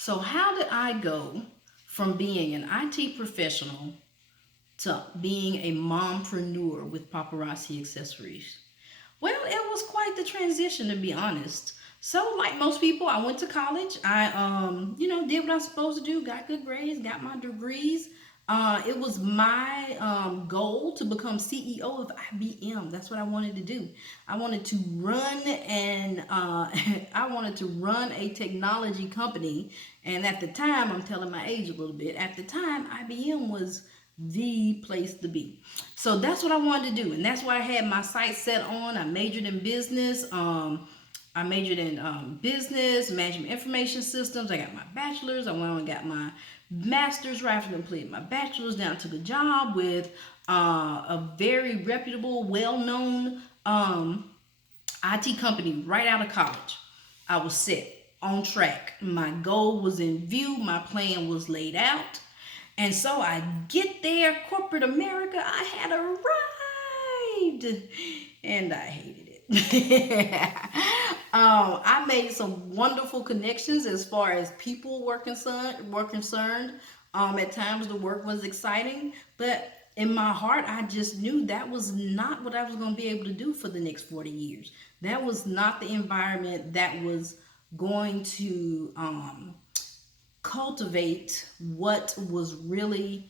So, how did I go from being an IT professional to being a mompreneur with paparazzi accessories? Well, it was quite the transition, to be honest. So, like most people, I went to college. I did what I was supposed to do, got good grades, got my degrees. It was my goal to become CEO of IBM. That's what I wanted to do. I wanted to run and I wanted to run a technology company. And at the time, I'm telling my age a little bit. At the time, IBM was the place to be. So that's what I wanted to do, and that's why I had my sights set on. I majored in business. I majored in business management, information systems. I got my bachelor's. I went on and got my master's right after I completed my bachelor's. Then I took a job with a very reputable, well-known IT company right out of college. I was set on track. My goal was in view. My plan was laid out. And so I get there, corporate America, I had arrived. And I hated it. I made some wonderful connections as far as people were concerned. At times the work was exciting, but in my heart, I just knew that was not what I was going to be able to do for the next 40 years. That was not the environment that was going to cultivate what was really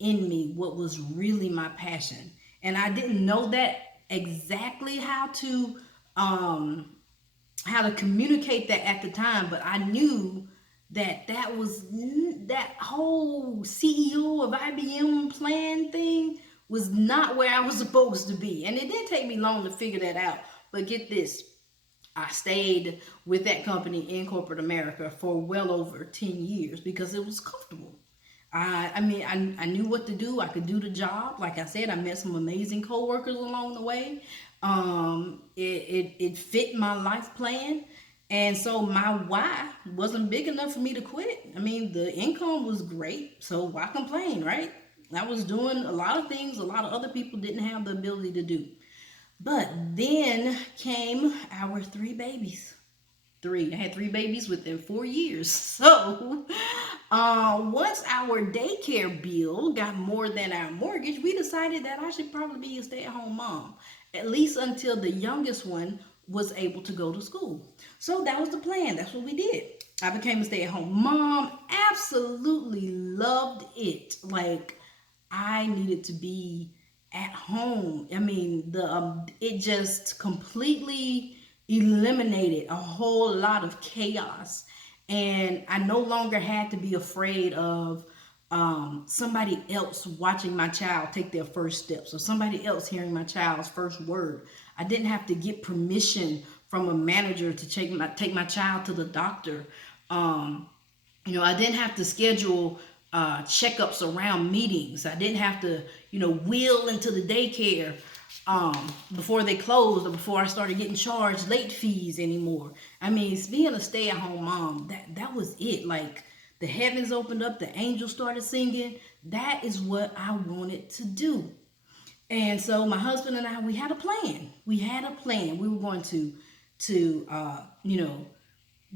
in me, what was really my passion. And I didn't know that exactly how to communicate that at the time, but I knew that that was that whole CEO of IBM plan thing was not where I was supposed to be. And it didn't take me long to figure that out. But get this, I stayed with that company in corporate America for well over 10 years because it was comfortable. I knew what to do. I could do the job. Like I said, I met some amazing coworkers along the way. It fit my life plan. And so my why wasn't big enough for me to quit. I mean, the income was great. So why complain, right? I was doing a lot of things a lot of other people didn't have the ability to do. But then came our three babies. Three. I had three babies within 4 years. So once our daycare bill got more than our mortgage, we decided that I should probably be a stay-at-home mom, at least until the youngest one was able to go to school. So that was the plan. That's what we did. I became a stay-at-home mom. Absolutely loved it. Like, I needed to be at home. I mean, the it just completely eliminated a whole lot of chaos, and I no longer had to be afraid of somebody else watching my child take their first steps or somebody else hearing my child's first word. I didn't have to get permission from a manager to take my child to the doctor. Um, I didn't have to schedule checkups around meetings. I didn't have to, wheel into the daycare before they closed or before I started getting charged late fees anymore. I mean, being a stay-at-home mom, that was it. Like, the heavens opened up, the angels started singing. That is what I wanted to do. And so my husband and I, we had a plan. We had a plan. We were going to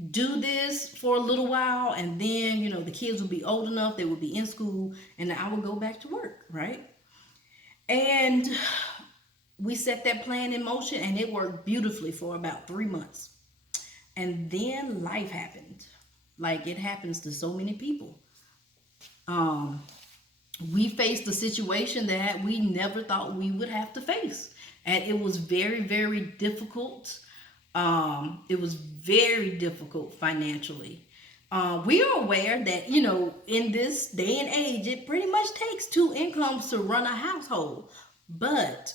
do this for a little while, and then the kids would be old enough, they would be in school, and then I would go back to work, right? And we set that plan in motion, and it worked beautifully for about 3 months. And then life happened, like it happens to so many people. um we faced a situation that we never thought we would have to face, and it was very, very difficult. It was very difficult financially. We are aware that, in this day and age, it pretty much takes two incomes to run a household. But,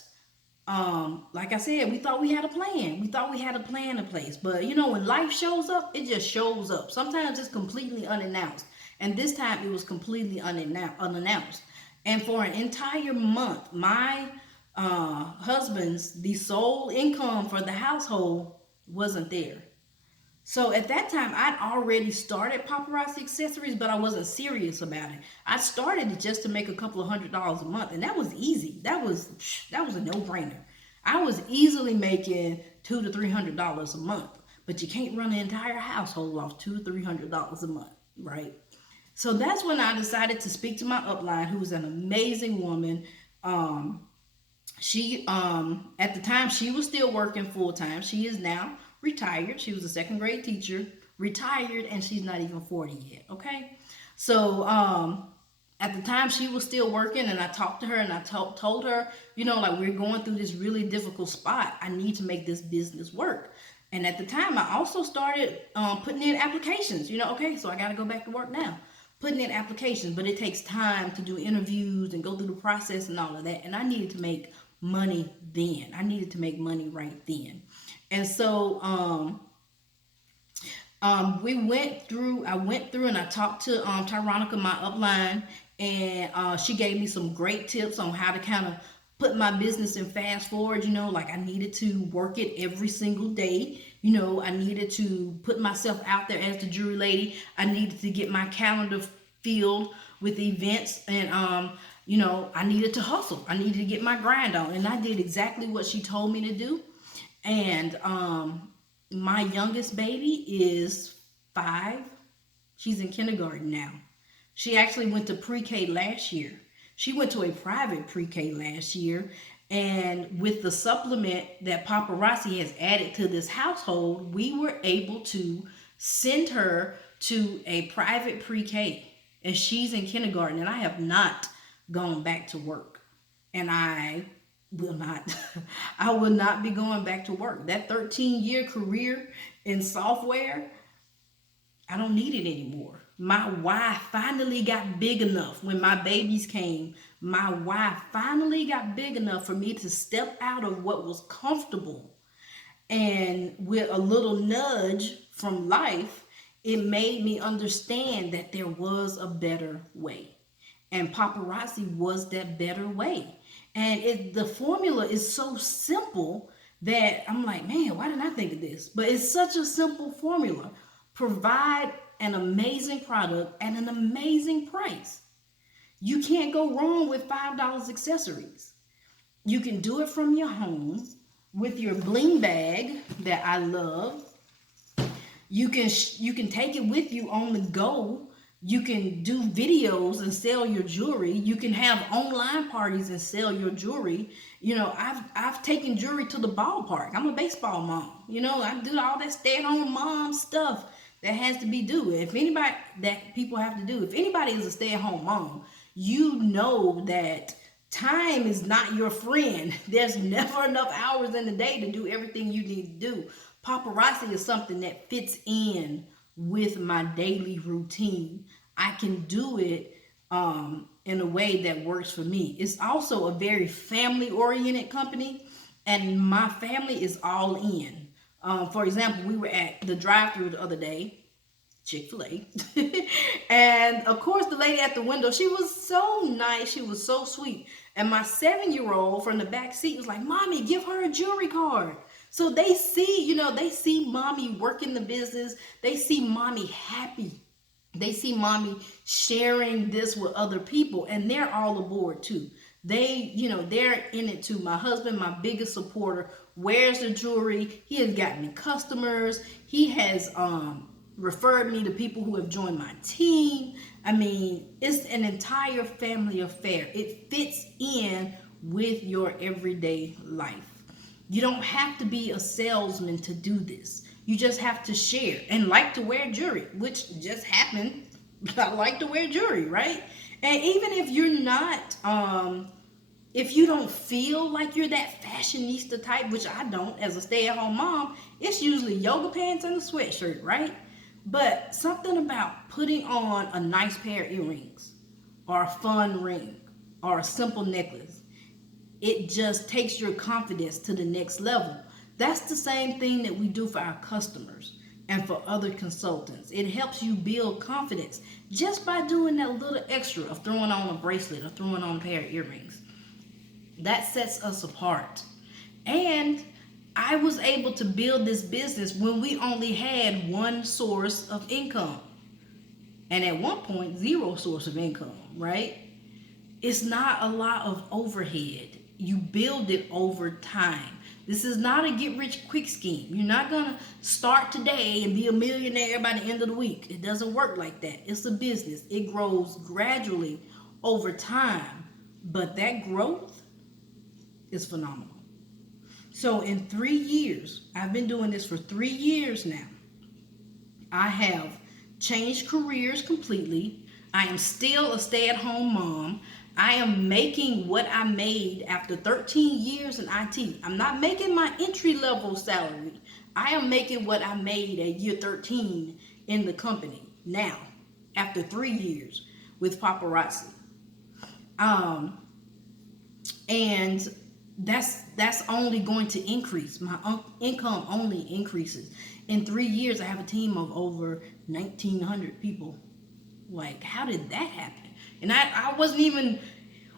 like I said, we thought we had a plan. We thought we had a plan in place. But, when life shows up, it just shows up. Sometimes it's completely unannounced. And this time it was completely unannounced. And for an entire month, my the sole income for the household wasn't there. So at that time, I'd already started Paparazzi Accessories, but I wasn't serious about it. I started it just to make a couple of $100s a month, and that was easy. That was a no-brainer. I was easily making $200 to $300 a month. but you can't run an entire household off $200-300 a month, right? So that's when I decided to speak to my upline, who was an amazing woman. Um, she at the time she was still working full time. She is now retired. She was a second grade teacher, retired, and she's not even 40 yet. Okay, so at the time she was still working, and I talked to her and I told her, like, we're going through this really difficult spot. I need to make this business work. And at the time I also started putting in applications. Okay, so I got to go back to work now, putting in applications, but it takes time to do interviews and go through the process and all of that. And I needed to make money then. I needed to make money right then. And so I went through and I talked to Tyronica, my upline, and she gave me some great tips on how to kind of put my business in fast forward. Like, I needed to work it every single day. I needed to put myself out there as the jewelry lady. I needed to get my calendar filled with events, and I needed to hustle. I needed to get my grind on, and I did exactly what she told me to do. And my youngest baby is 5. She's in kindergarten now. She actually went to pre-K last year. She went to a private pre-K last year, and with the supplement that Paparazzi has added to this household, we were able to send her to a private pre-K, and she's in kindergarten, and I have not gone back to work. And I will not I will not be going back to work. That 13-year career in software, I don't need it anymore. My why finally got big enough when my babies came. My why finally got big enough for me to step out of what was comfortable. And with a little nudge from life, it made me understand that there was a better way. And Paparazzi was that better way. And the formula is so simple that I'm like, man, why didn't I think of this? But it's such a simple formula. Provide an amazing product at an amazing price. You can't go wrong with $5 accessories. You can do it from your home with your bling bag that I love. You can take it with you on the go. You can do videos and sell your jewelry. You can have online parties and sell your jewelry. I've taken jewelry to the ballpark. I'm a baseball mom. I do all that stay-at-home mom stuff that has to be do. If anybody that people have to do, if anybody is a stay-at-home mom, you know that time is not your friend. There's never enough hours in the day to do everything you need to do. Paparazzi is something that fits in with my daily routine. I can do it in a way that works for me. It's also a very family-oriented company, and my family is all in. For example, we were at the drive-thru the other day, Chick-fil-A, and of course the lady at the window, she was so nice, she was so sweet, and my 7-year-old from the back seat was like, "Mommy, give her a jewelry card." So they see mommy working the business. They see mommy happy. They see mommy sharing this with other people, and they're all aboard too. They're in it too. My husband, my biggest supporter, wears the jewelry. He has gotten me customers. He has referred me to people who have joined my team. I mean, it's an entire family affair. It fits in with your everyday life. You don't have to be a salesman to do this. You just have to share and like to wear jewelry, which just happened. I like to wear jewelry, right? And even if you're not, if you don't feel like you're that fashionista type, which I don't as a stay-at-home mom, it's usually yoga pants and a sweatshirt, right? But something about putting on a nice pair of earrings or a fun ring or a simple necklace, it just takes your confidence to the next level. That's the same thing that we do for our customers and for other consultants. It helps you build confidence just by doing that little extra of throwing on a bracelet or throwing on a pair of earrings. That sets us apart. And I was able to build this business when we only had one source of income. And at one point, zero source of income, right? It's not a lot of overhead. You build it over time. This is not a get rich quick scheme. You're not going to start today and be a millionaire by the end of the week. It doesn't work like that. It's a business. It grows gradually over time, but that growth is phenomenal. So in 3 years, I've been doing this for 3 years now. I have changed careers completely. I am still a stay-at-home mom. I am making what I made after 13 years in IT. I'm not making my entry-level salary. I am making what I made at year 13 in the company now, after 3 years with Paparazzi. And that's only going to increase. My income only increases. In 3 years, I have a team of over 1,900 people. Like, how did that happen? And I wasn't even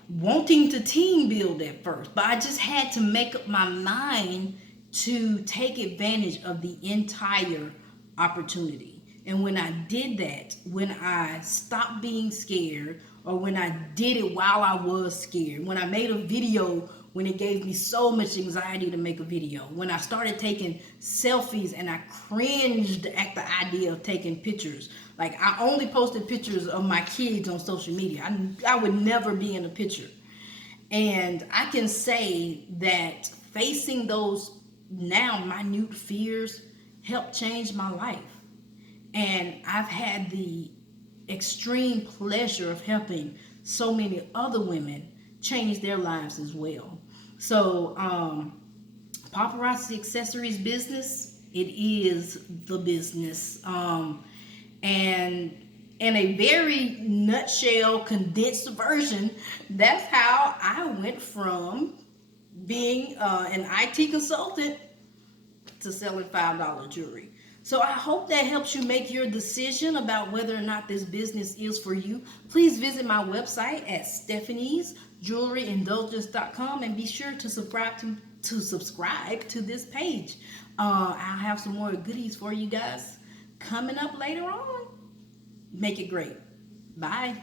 wanting to team build at first, but I just had to make up my mind to take advantage of the entire opportunity. And when I did that, when I stopped being scared, or when I did it while I was scared, when I made a video when it gave me so much anxiety to make a video, when I started taking selfies and I cringed at the idea of taking pictures. Like, I only posted pictures of my kids on social media. I would never be in a picture. And I can say that facing those now minute fears helped change my life. And I've had the extreme pleasure of helping so many other women change their lives as well. So, Paparazzi Accessories business, it is the business. And in a very nutshell, condensed version, that's how I went from being an IT consultant to selling $5 jewelry. So I hope that helps you make your decision about whether or not this business is for you. Please visit my website at stephaniesjewelryindulgence.com and be sure to subscribe to this page. I'll have some more goodies for you guys coming up later on. Make it great. Bye.